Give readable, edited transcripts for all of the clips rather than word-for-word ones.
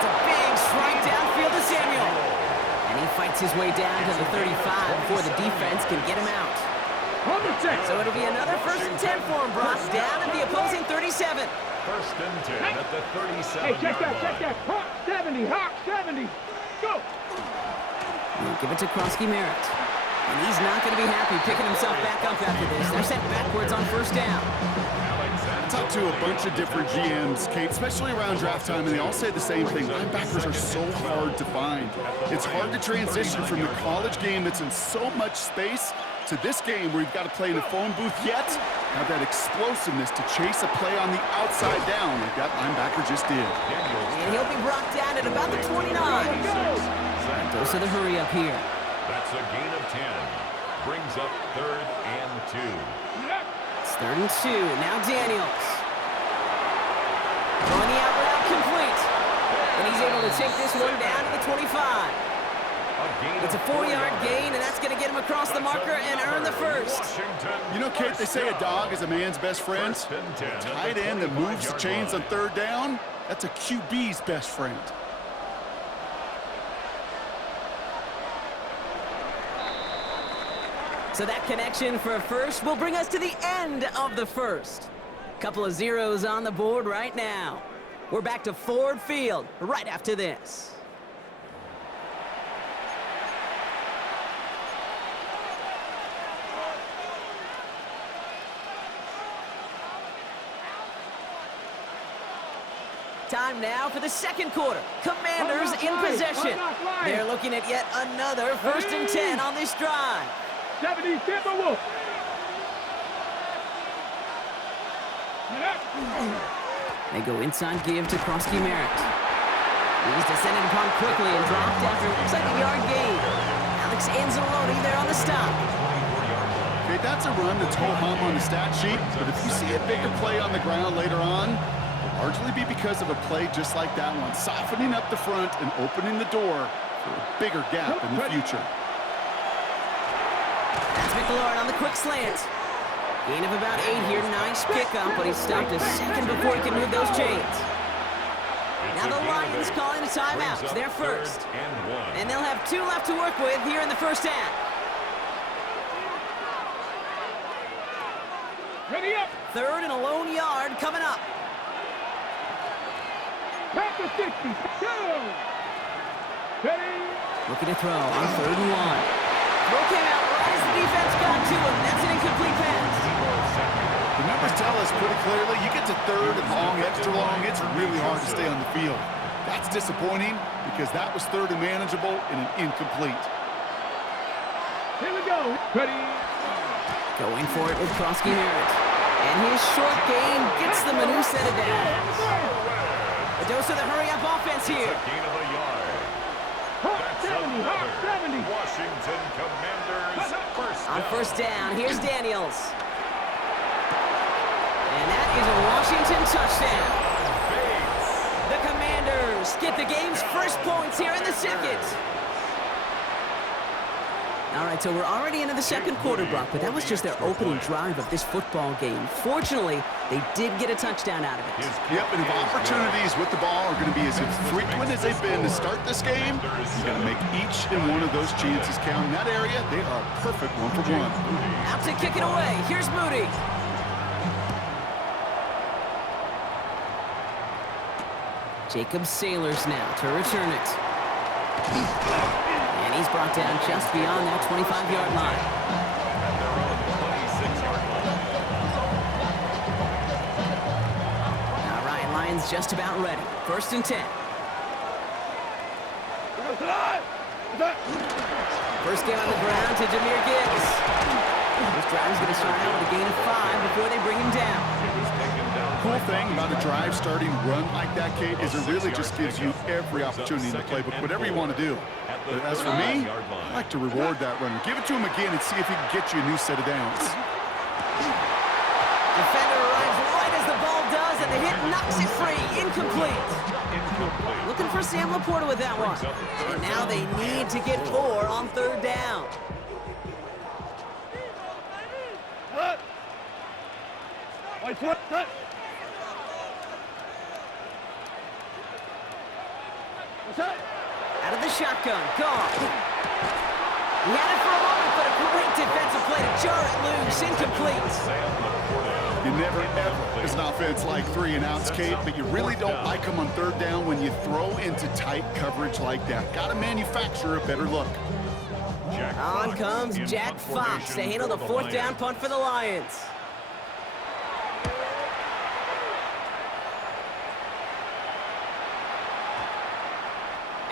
It's a big strike downfield to Samuel. And he fights his way down to the 35 before the defense can get him out. So it'll be another 1st and 10 for him, Brock, down at the opposing 37. 1st and 10 at the 37. Hey, check that. Hawk 70, Hawk 70. Go. They'll give it to Krosky Merritt. And he's not going to be happy picking himself back up after this. They're sent backwards on 1st down. Talked to a bunch of different GMs, Kate, especially around draft time, and they all say the same thing. Linebackers are so hard to find. It's hard to transition from the college game that's in so much space to this game where you've got to play in a phone booth, yet have that explosiveness to chase a play on the outside down like that linebacker just did. And he'll be brought down at about the 29. Goes to the hurry up here. That's a gain of 10. Brings up 3rd and 2. It's 3rd and 2. Now Daniels. Throwing the out route complete. And he's able to take this one down to the 25. It's a 4-yard gain, and that's going to get him across the marker and earn the 1st. You know, Kate, they say a dog is a man's best friend. A tight end that moves the chains on 3rd down, that's a QB's best friend. So that connection for a 1st will bring us to the end of the 1st. Couple of zeros on the board right now. We're back to Ford Field right after this. Time now for the 2nd quarter. Commanders in possession. They're looking at yet another 1st and 10 on this drive. 70, Timberwolf. They go inside give to Krosky Merritt. He's descended upon quickly and dropped after it looks like a yard gain. Alex Anzalone there on the stop. Okay, that's a run that's ho-hum on the stat sheet, but if you see a bigger play on the ground later on, it'll largely be because of a play just like that one, softening up the front and opening the door for a bigger gap in the future. That's McLaurin on the quick slant. Gain of about 8 here. Nice pickup, but he stopped a second before he could move those chains. Now the Lions calling a timeout. It's their 1st. And they'll have 2 left to work with here in the 1st half. Ready up. 3rd and a lone yard coming up. Pass the 60. Go. Ready. Looking to throw on 3rd and 1. Throw came out right as the defense got to him. That's an incomplete pass. The numbers tell us pretty clearly, you get to 3rd and long, extra long, it's really hard to stay on the field. That's disappointing because that was 3rd and manageable and an incomplete. Here we go. Ready. Going for it with Krosky Merritt. And his short gain gets them a new set of downs. A dose of the hurry-up offense here. Gain of a yard. Hawk 70, Hawk 70. Washington Commanders 1st On down. 1st down, here's Daniels. And that is a Washington touchdown. The Commanders get the game's 1st points here in the 2nd. All right, so we're already into the 2nd quarter, Brock, but that was just their opening drive of this football game. Fortunately, they did get a touchdown out of it. Yep, and if opportunities with the ball are going to be as frequent as they've been to start this game, you got to make each and one of those chances count. In that area, they are a perfect 1-for-1. Out to kick it away. Here's Moody. Jacob Sailors now to return it. And he's brought down just beyond that 25-yard line. All right, Lions just about ready. 1st and 10. First game on the ground to Jahmyr Gibbs. This drive's going to start out with a gain of 5 before they bring him down. Cool thing about a drive starting run like that, Kate, is it really just gives you every opportunity in the playbook, whatever you want to do. But as for me, I like to reward that runner. Give it to him again and see if he can get you a new set of downs. Defender arrives right as the ball does, and the hit knocks it free. Incomplete. Looking for Sam Laporta with that one. And now they need to get 4 on 3rd down. Out of the shotgun, Goff. He had it for a moment, but a great defensive play to jar it loose. Incomplete. You never, ever, as an offense, like 3 and outs, Kate, but you really don't like them on third down when you throw into tight coverage like that. Got to manufacture a better look. On comes Jack Fox to handle the 4th down punt for the Lions.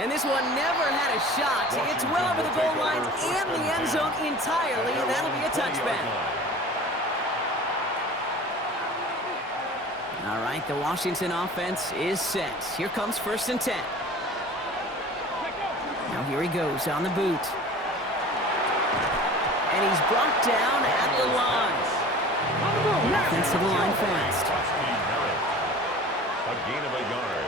And this one never had a shot. It's well over the goal line and the end zone entirely, and that'll be a touchback. All right, the Washington offense is set. Here comes 1st and 10. Now here he goes on the boot. And he's brought down at the line. Offensive line fast. A gain of a yard.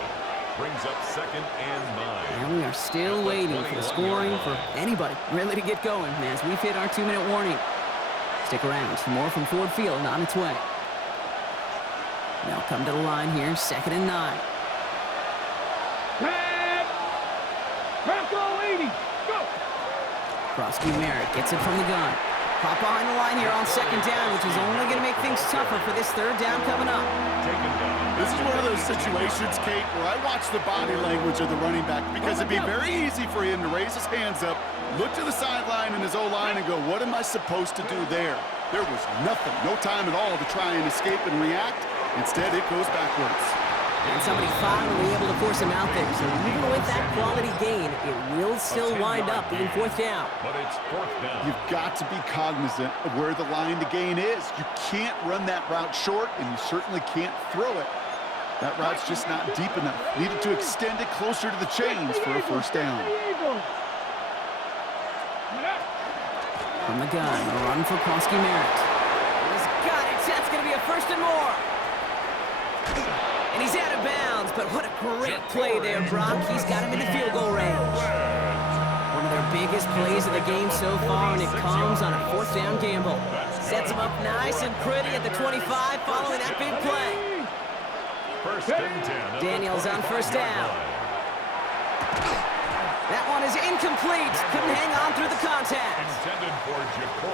Brings up 2nd and 9. And we are still waiting for the scoring for anybody really to get going as we've hit our 2-minute warning. Stick around for more from Ford Field on its way. They'll come to the line here, 2nd and 9. Bronco 80. Go. Krosky Merritt gets it from the gun. Pop behind the line here on 2nd down, which is only going to make things tougher for this 3rd down coming up. This is one of those situations, Kate, where I watch the body language of the running back because it'd be very easy for him to raise his hands up, look to the sideline and his O-line and go, what am I supposed to do there? There was nothing, no time at all to try and escape and react. Instead, it goes backwards. And somebody finally able to force him out there. So even with that quality gain, it will still wind up being 4th down. But it's 4th down. You've got to be cognizant of where the line to gain is. You can't run that route short, and you certainly can't throw it. That route's just not deep enough. Needed to extend it closer to the chains for a 1st down. From the gun, a run for Krosky Merritt. He's got it. That's going to be a 1st and more. And he's out of bounds, but what a great play there, Brock. He's got him in the field goal range. One of their biggest plays of the game so far, and it comes on a 4th down gamble. Sets him up nice and pretty at the 25 following that big play. 1st and 10. Daniels on 1st down. That one is incomplete. Couldn't hang on through the contact.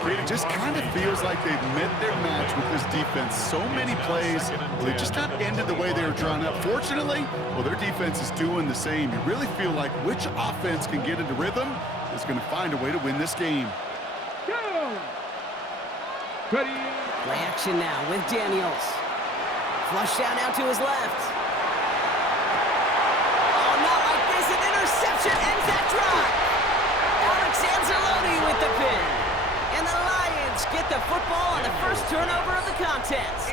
It just kind of feels like they've met their match with this defense. So many plays, well, they just not ended the way they were drawn up. Fortunately, well, their defense is doing the same. You really feel like which offense can get into rhythm is going to find a way to win this game. Ready. Play action now with Daniels. Flush down out to his left. Oh, not like this. An interception ends that drive. Alex Anzalone with the pin. And the Lions get the football on the 1st turnover of the contest.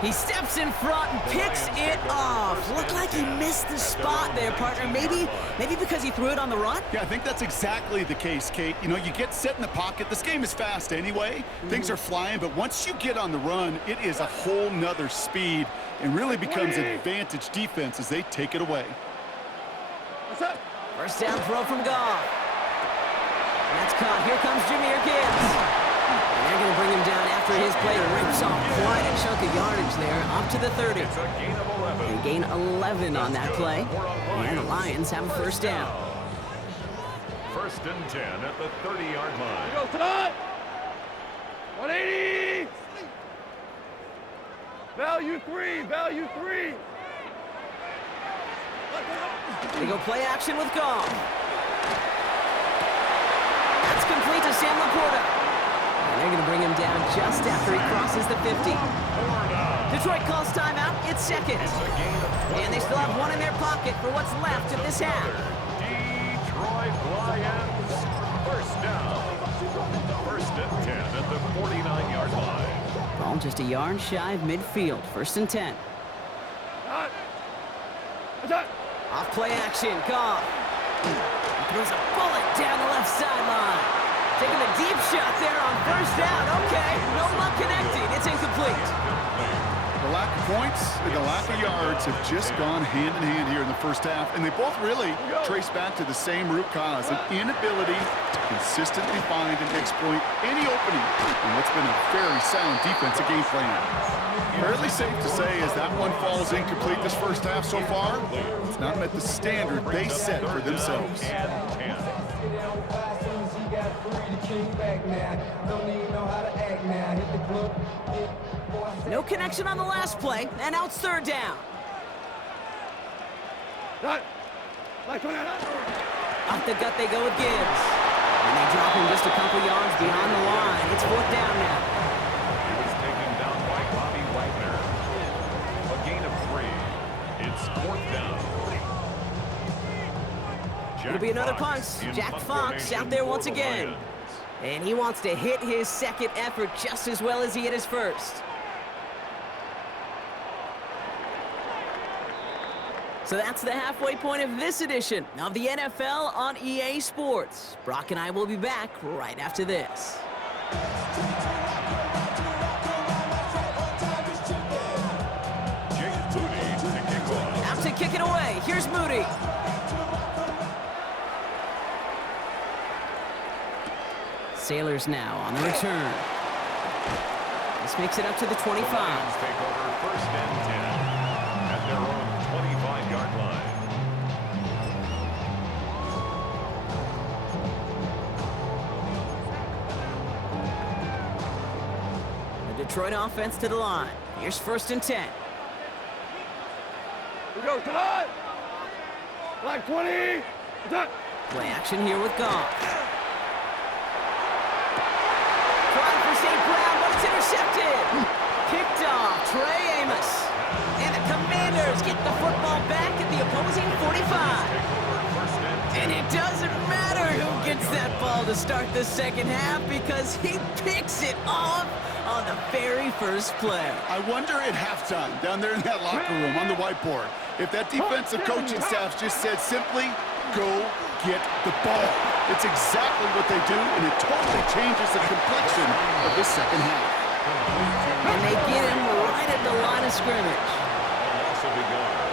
He steps in front and picks it off. Looked like he missed the spot there, partner. Maybe because he threw it on the run? Yeah, I think that's exactly the case, Kate. You know, you get set in the pocket. This game is fast anyway. Things are flying, but once you get on the run, it is a whole nother speed and really becomes an advantage defense as they take it away. 1st down throw from Goff. And that's caught. Here comes Jahmyr Gibbs. And they're going to bring him down after his play. Rips off quite a chunk of yardage there, up to the 30. It's a gain of 11. They gain 11 on that play. And the Lions have a 1st down. 1st and 10 at the 30-yard line. Go tonight. 180. Value 3. Value 3. They go play action with Goff. That's complete to Sam Laporta. And they're going to bring him down just after he crosses the 50. Detroit calls timeout. It's 2nd. And they still have one in their pocket for what's left of this half. Detroit Lions, 1st down. 1st and 10 at the 49-yard line. Ball just a yard shy of midfield. 1st and 10. Off play action. Goff. Throws a bullet down the left sideline. Taking a deep shot there on 1st down. Okay, no luck connecting. It's incomplete. The lack of points and the lack of yards have just gone hand in hand here in the first half, and they both really trace back to the same root cause, an inability to consistently find and exploit any opening in what's been a very sound defensive game plan. Fairly safe to say as that one falls incomplete this first half so far, it's not met the standard they set for themselves. No connection on the last play, and now it's third down. Off the gut they go with Gibbs. And they drop him just a couple yards beyond the line. It's fourth down now. He was taken down by Bobby Wagner. A gain of 3. It's fourth down. It'll be another punt. Jack Fox out there once again. And he wants to hit his second effort just as well as he hit his first. So that's the halfway point of this edition of the NFL on EA Sports. Brock and I will be back right after this. James Moody to kick off. Out to kick it away. Here's Moody. Sailors now on the return. This makes it up to the 25. Lions take over first and 10 at their own 25-yard line. The Detroit offense to the line. Here's first and 10. We go, come on! Like 20! Done! Play action here with Goff. Trying for St. Brown, but it's intercepted. Picked off Trey Amos. And the Commanders get the football back at the opposing 45. And it doesn't matter who gets that ball to start the second half because he picks it off on the very first play. I wonder at halftime, down there in that locker room on the whiteboard, if that defensive coaching staff just said simply, go get the ball. It's exactly what they do, and it totally changes the complexion of the second half. And they get him right at the line of scrimmage. Loss will be gone.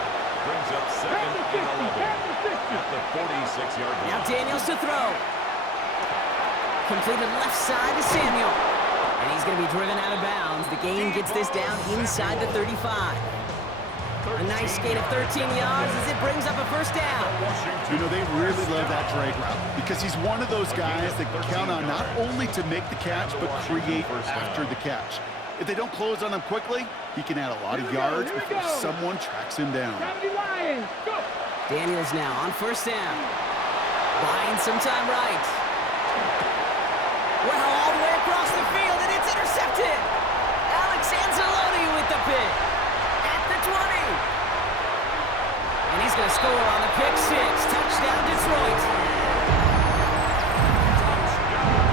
Brings up second and 11 at the 46-yard line. Now Daniels to throw. Completed left side to Samuel. And he's going to be driven out of bounds. The game gets this down inside the 35. A nice gain of 13 yards as it brings up a first down. You know, they really love that drag route because he's one of those guys that can count on not only to make the catch, but create after the catch. If they don't close on him quickly, he can add a lot of yards before someone tracks him down. 70 Lions, go! Daniels now on first down. Buying some time right. Well, all the way across the field, and it's intercepted. Alex Anzalone with the pick. At the 20. And he's going to score on the pick six. Touchdown, Detroit.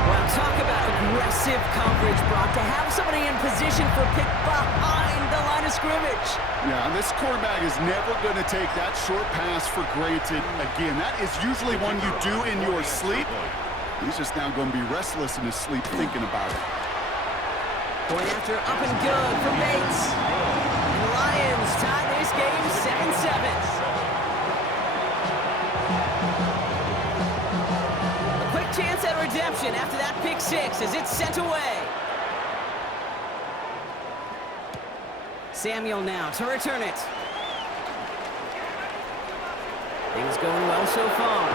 Well, talk about aggressive coverage, Brock. To have somebody in position for pick behind the line of scrimmage. Yeah, and this quarterback is never going to take that short pass for granted again. That is usually one you do in your sleep. He's just now going to be restless in his sleep thinking about it. Point after up and good for Bates. And the Lions tie this game 7-7. A quick chance at redemption after that pick six as it's sent away. Samuel now to return it. Things going well so far.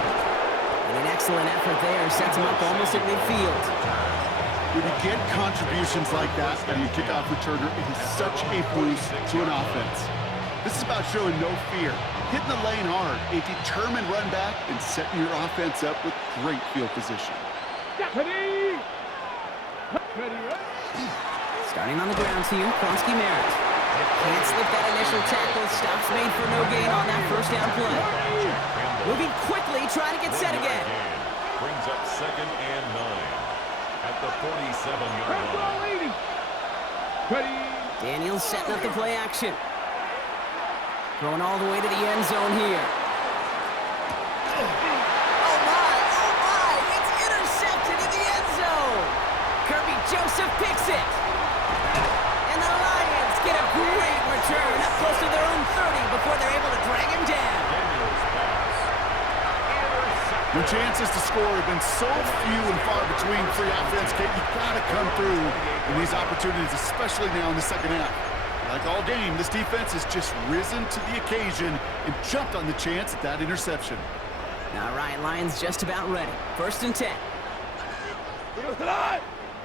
And an excellent effort there sets him up almost at midfield. When you get contributions like that and you kickoff returner, it is such a boost to an offense. This is about showing no fear, hitting the lane hard, a determined run back, and setting your offense up with great field position. Starting on the ground here, Kronsky Merritt. Can't slip that initial tackle. Stops made for no gain on that first down play. Moving quickly, trying to get set again. Brings up second and 9 at the 47-yard line. Daniels setting up the play action. Throwing all the way to the end zone here. Oh my, it's intercepted in the end zone. Kirby Joseph picks it. And the Lions get a great When chances to score have been so few and far between for offense, Kate, you got to come through in these opportunities, especially now in the second half. Like all game, this defense has just risen to the occasion and jumped on the chance at that interception. All right, Lions just about ready. 1st and 10.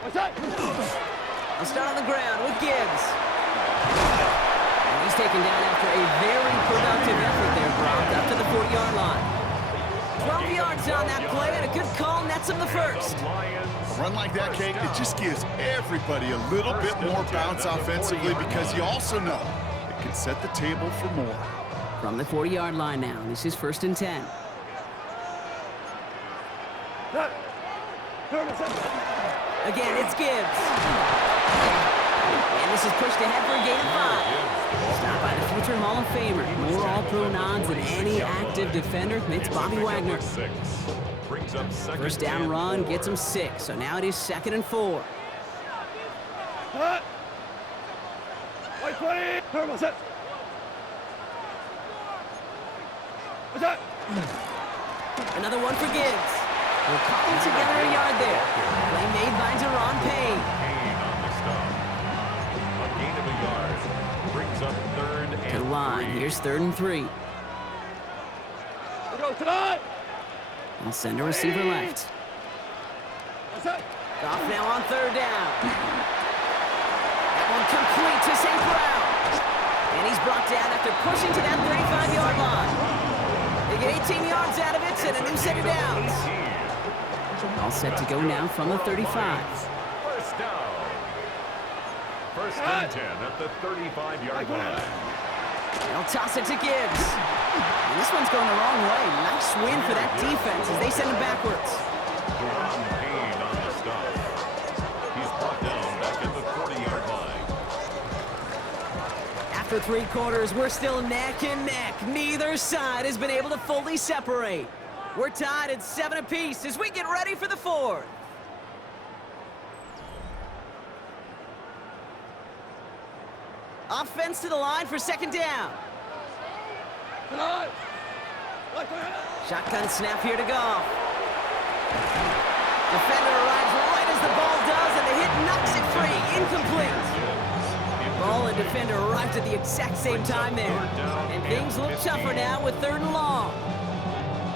I'll start on the ground with Gibbs. And he's taken down after a very productive effort there, Brock, up to the 40-yard line. 12 yards on that play, and a good call nets him the first. A run like that, Kate, it just gives everybody a little bit more bounce offensively because you also know it can set the table for more. From the 40-yard line now, this is 1st and 10. Again, it's Gibbs. And this is pushed ahead for a gain of 5. Stopped by the future Hall of Famer. More All-Pro nods than any active defender. It's Bobby Wagner. First down run gets him 6. So now it is 2nd and 4. Another one for Gibbs. We're calling together a yard there. Play made by Deron Payne. A gain of a yard. Brings up 3rd and To the line. Here's 3rd and 3. I'll send a receiver left. Off now on 3rd down. That one complete to St. Brown. And he's brought down after pushing to that 35-yard line. They get 18 yards out of it and a new set of downs. All set to go now from the 35. First down. 1st and 10 at the 35-yard line. They'll toss it to Gibbs. And this one's going the wrong way. Nice win for that defense as they send him backwards. Deron Payne on the stop. He's brought down back at the 40-yard line. After 3 quarters, we're still neck and neck. Neither side has been able to fully separate. We're tied at 7 apiece as we get ready for the 4th. Offense to the line for 2nd down. Shotgun snap here to Goff. Defender arrives right as the ball does, and the hit knocks it free. Incomplete. Ball and defender arrived at the exact same time there. And things look tougher now with 3rd and long.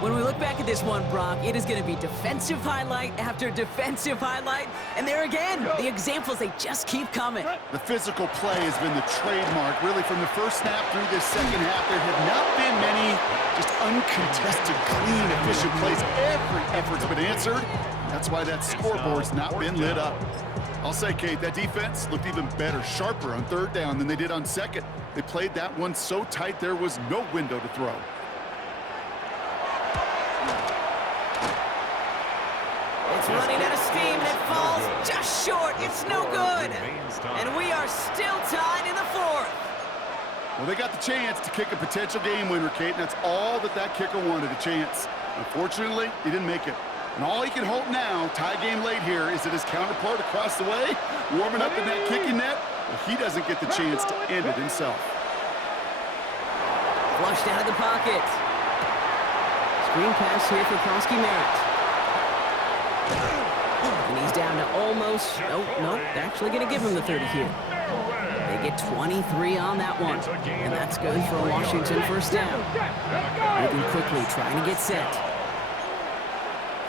When we look back at this one, Brock, it is going to be defensive highlight after defensive highlight. And there again, the examples, they just keep coming. The physical play has been the trademark, really, from the first snap through this second half. There have not been many just uncontested, clean, efficient plays. Every effort's been answered. That's why that scoreboard's not been lit up. I'll say, Kate, that defense looked even better, sharper on 3rd down than they did on 2nd. They played that one so tight there was no window to throw. It's running out of steam, and it falls just short. It's no good. And we are still tied in the 4th. Well, they got the chance to kick a potential game winner, Kate, and that's all that kicker wanted, a chance. Unfortunately, he didn't make it. And all he can hope now, tie game late here, is that his counterpart across the way, warming up in that kicking net, well, he doesn't get the chance to end it himself. Flushed out of the pocket. Screen pass here for Krosky Merritt. And he's down to almost, nope, they're actually going to give him the 30 here. They get 23 on that one, and that's good for a Washington 1st down. Moving quickly, trying to get set.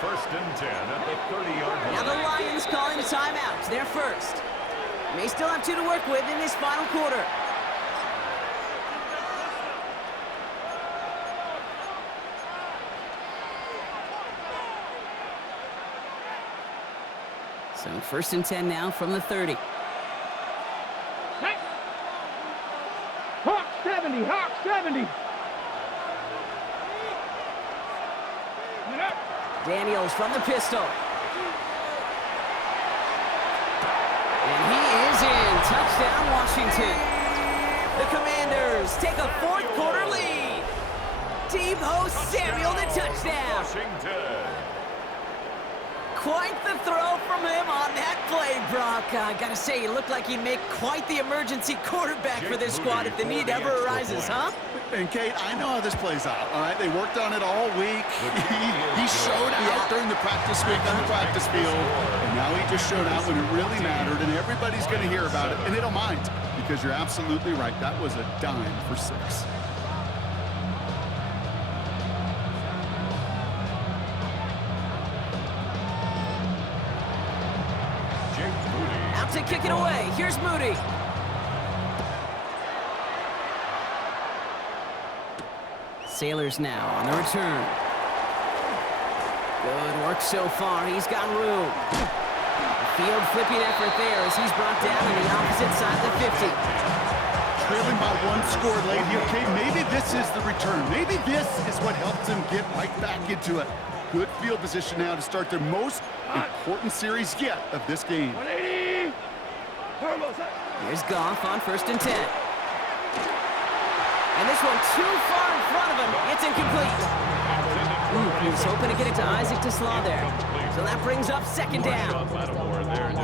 1st and 10 at the 30-yard line. Now the Lions calling a timeout. They're first. May still have 2 to work with in this final quarter. So 1st and 10 now from the 30. Hawk 70, Hawk 70. Daniels from the pistol. And he is in. Touchdown, Washington. The Commanders take a 4th quarter lead. Deebo Samuel, the touchdown. Washington. quite the throw from him on that play, Brock. I gotta say, he looked like he'd make quite the emergency quarterback for this squad if the need ever arises, huh? And Kate, I know how this plays out, all right? They worked on it all week. He showed out during the practice week on the practice field, and now he just showed out when it really mattered, and everybody's going to hear about it, and they don't mind, because you're absolutely right. That was a dime for 6. Out to kick it away. Here's Moody. Sailors now on the return. Good work so far. He's got room. Field flipping effort there as he's brought down on the opposite side of the 50. Trailing by 1 score late here. Okay, maybe this is the return. Maybe this is what helps them get right back into it. Good field position now to start their most important series yet of this game. 180. Here's Goff on 1st and 10. And this one too far in front of him. It's incomplete. He was hoping to get it to Isaac TeSlaa there. So that brings up 2nd down.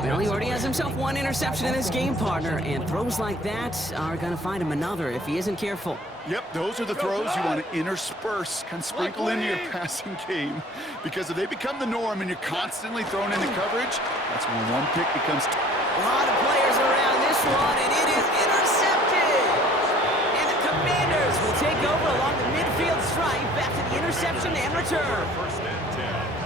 Well, he already has himself 1 interception in his game, partner, and throws like that are going to find him another if he isn't careful. Yep, those are the throws you want to intersperse, kind of sprinkle into your passing game. Because if they become the norm and you're constantly thrown into coverage, that's when 1 pick becomes... A lot of players around this one, and it is intercepted. And the Commanders will take over along the midfield stripe back to the interception and return.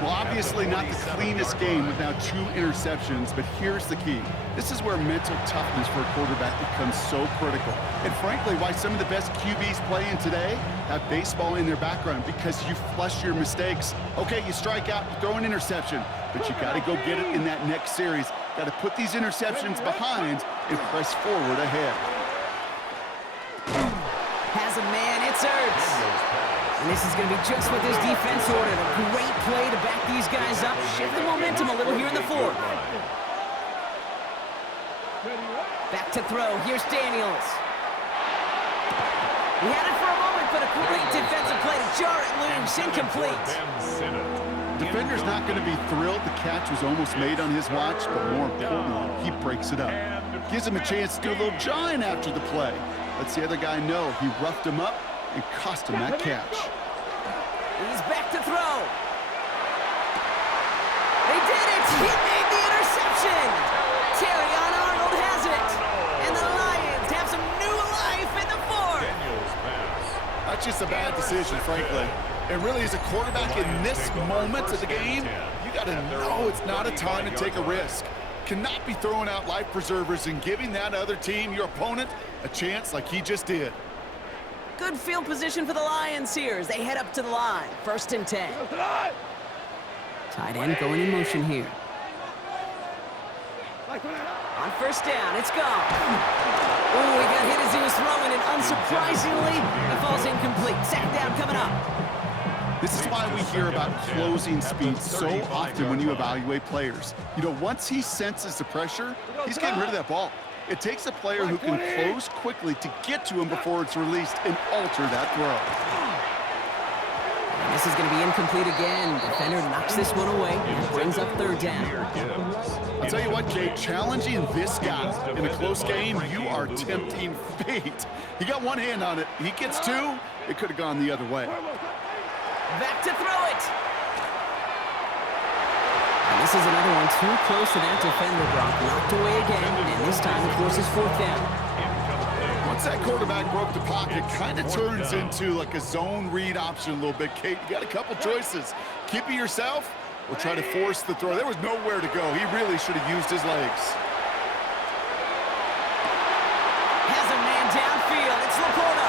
Well, obviously not the cleanest game with now 2 interceptions, but here's the key. This is where mental toughness for a quarterback becomes so critical. And frankly, why some of the best QBs playing today have baseball in their background, because you flush your mistakes. Okay, you strike out, you throw an interception, but you got to go get it in that next series. Got to put these interceptions behind and press forward ahead. Has a man, it's Ertz. And this is going to be just what this defense ordered. A great play to back these guys up, shift the momentum a little here in the 4th. Back to throw, here's Daniels. He had it for a moment, but a great defensive play to jar it loose, incomplete. Defender's not going to be thrilled the catch was almost made on his watch, but more importantly, he breaks it up. Gives him a chance to do a little jawing after the play. Lets the other guy know he roughed him up and cost him that catch. He's back to throw. They did it! He made the interception! Terrion Arnold has it! And the Lions have some new life in the 4th! That's just a bad decision, frankly. And really, as a quarterback in this moment of the game, you got to know it's not a time to take a risk. Cannot be throwing out life preservers and giving that other team, your opponent, a chance like he just did. Good field position for the Lions here as they head up to the line. 1st and 10. Tight end going in motion here. On 1st down, it's gone. Oh, he got hit as he was throwing, and unsurprisingly, he falls incomplete. 2nd down coming up. This is why we hear about closing speed so often when you evaluate players. You know, once he senses the pressure, he's getting rid of that ball. It takes a player who can close quickly to get to him before it's released and alter that throw. And this is going to be incomplete again. Defender knocks this one away and brings up 3rd down. I'll tell you what, Kate, challenging this guy in a close game, you are tempting fate. He got 1 hand on it. He gets 2. It could have gone the other way. Back to throw it. And this is another one too close to that defender, Brock. Knocked away again, and this time, of course, is 4th down. Once that quarterback broke the pocket, kind of turns into like a zone read option a little bit, Kate. You got a couple choices. Keep it yourself or try to force the throw. There was nowhere to go. He really should have used his legs. Has a man downfield. It's Laporta.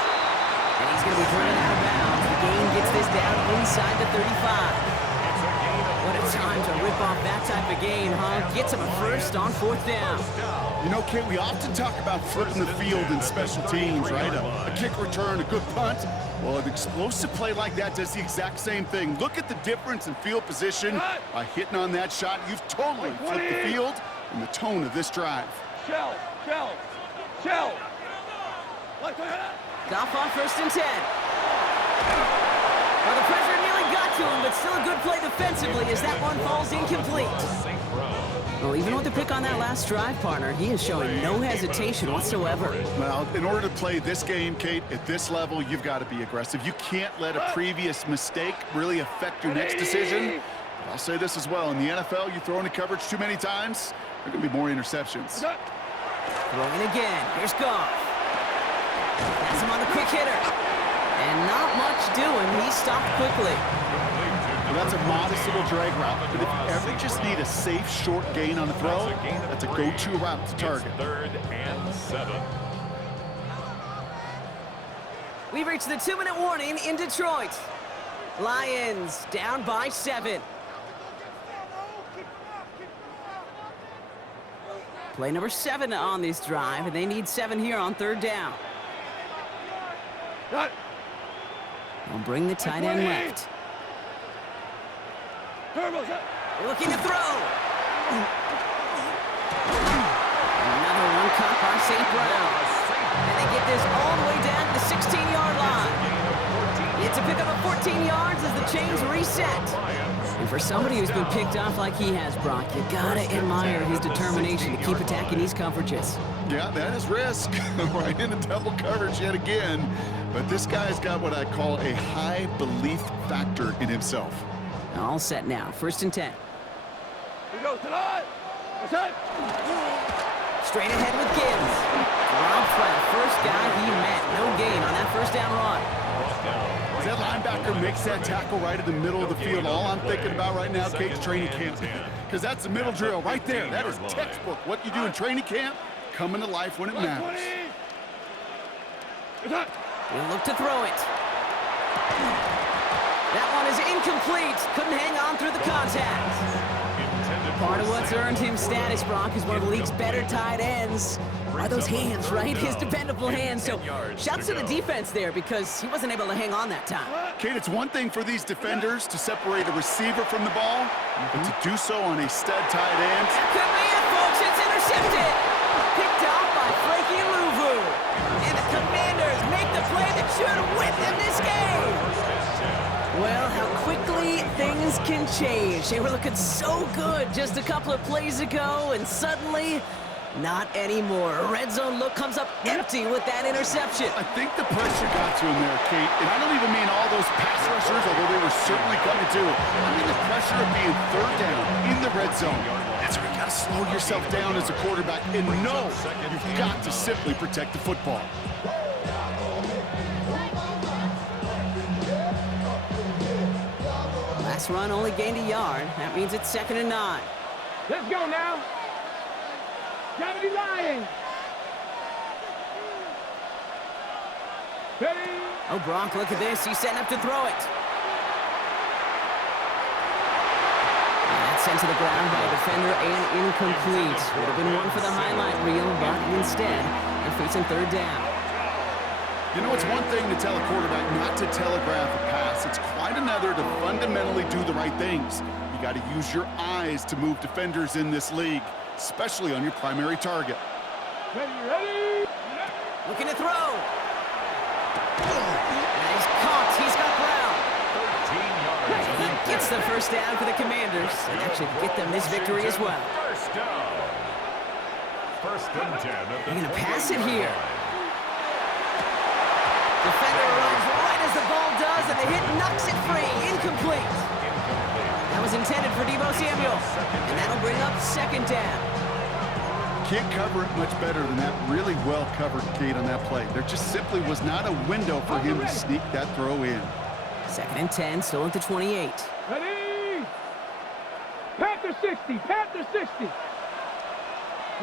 And he's going to be running out of bounds. The gain gets this down inside the 35. What a time to rip off that type of gain, huh? Gets him a 1st on 4th down. You know, Kate, we often talk about flipping the field in special teams, right? A kick return, a good punt. Well, an explosive play like that does the exact same thing. Look at the difference in field position. By hitting on that shot, you've totally flipped the field and the tone of this drive. Shell. Goff on 1st and 10. Well, the pressure nearly got to him, but still a good play defensively as that one falls incomplete. Well, even with the pick on that last drive, partner, he is showing no hesitation whatsoever. Well, in order to play this game, Kate, at this level, you've got to be aggressive. You can't let a previous mistake really affect your next decision. But I'll say this as well. In the NFL, you throw into coverage too many times, there are going to be more interceptions. Throwing again. Here's Goff. That's him on the quick hitter. And not much doing. He stopped quickly. Well, that's a modest little drag route, but if you ever just need a safe, short gain on the throw, that's a go-to route to target. 3rd and 7. We've reached the 2-minute warning in Detroit. Lions down by 7. Play number 7 on this drive, and they need 7 here on 3rd down. They'll bring the tight end left. Looking to throw. Another one caught by St. Brown. And they get this all the way down to the 16-yard line. It's a pickup of 14 yards as the chains reset. And for somebody who's been picked off like he has, Brock, you gotta admire his determination to keep attacking these coverages. Yeah, that is risk. Right into double coverage yet again. But this guy's got what I call a high belief factor in himself. All set now. 1st and 10. We go tonight. That's it. Straight ahead with Gibbs. Rob flat. First guy he met. No gain on that 1st down run. As that linebacker makes that tackle right in the middle of the field, all I'm thinking about right now, Kate's training camp. Because that's the middle drill right there. That is textbook. What you do in training camp, coming to life when it matters. He'll look to throw it. That one is incomplete. Couldn't hang on through the contact. Part of what's earned him status, Brock, is one of the league's better tight ends. Are those hands, right? His dependable hands. So shouts to the defense there because he wasn't able to hang on that time. Kate, it's one thing for these defenders to separate a receiver from the ball, but to do so on a stud tight end. That could be it, folks. It's intercepted. Picked off by Frankie Louvu. And the Commanders make the play that should win them this game. Well, how quickly things can change. They were looking so good just a couple of plays ago, and suddenly, not anymore. A red zone look comes up empty with that interception. I think the pressure got to him there, Kate. And I don't even mean all those pass rushers, although they were certainly coming to it. I mean the pressure of being 3rd down in the red zone. That's where you got to slow yourself down as a quarterback and know you've got to simply protect the football. Last run only gained a yard. That means it's 2nd and 9. Let's go now. 70 Lions. Ready. Oh, Brock, look at this. He's setting up to throw it. And that's sent to the ground by a defender and incomplete. Would have been one for the highlight reel, but instead, they're facing 3rd down. You know, it's one thing to tell a quarterback not to telegraph a pass. It's quite another to fundamentally do the right things. You got to use your eyes to move defenders in this league, especially on your primary target. Ready. Looking to throw. And he's caught. He's got Brown. 13 yards. He gets the 1st down for the Commanders and actually get them this victory as well. 1st down. 1st and 10. They're going to pass it here. Defender runs right as the ball does, and the hit knocks it free. Incomplete. That was intended for Deebo Samuel, and that'll bring up 2nd down. Can't cover it much better than that. Really well covered, Kate, on that play. There just simply was not a window for him to sneak that throw in. 2nd and 10, still at the 28. Ready. Panther 60. Panther 60.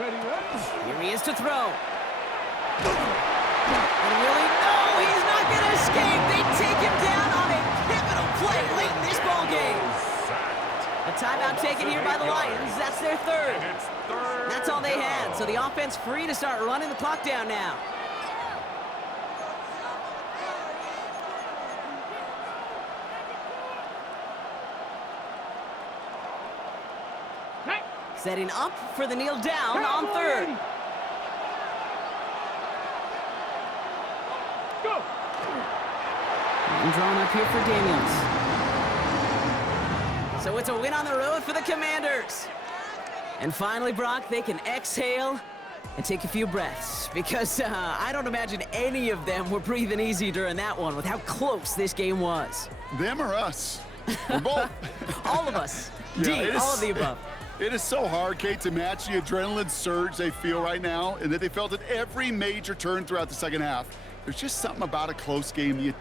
Ready. Here he is to throw. And really, no, he's not going to escape. They take him down on a pivotal play late in this ball game. A timeout taken here by the Lions. That's their 3rd. That's all they had. So the offense free to start running the clock down now. Setting up for the kneel down on 3rd. Go. And drawn up here for Daniels. So it's a win on the road for the Commanders. And finally, Brock, they can exhale and take a few breaths, because I don't imagine any of them were breathing easy during that one with how close this game was. Them or us? We're both. All of us. Yeah, D, all of the above. It is so hard, Kate, to match the adrenaline surge they feel right now and that they felt at every major turn throughout the second half. There's just something about a close game. The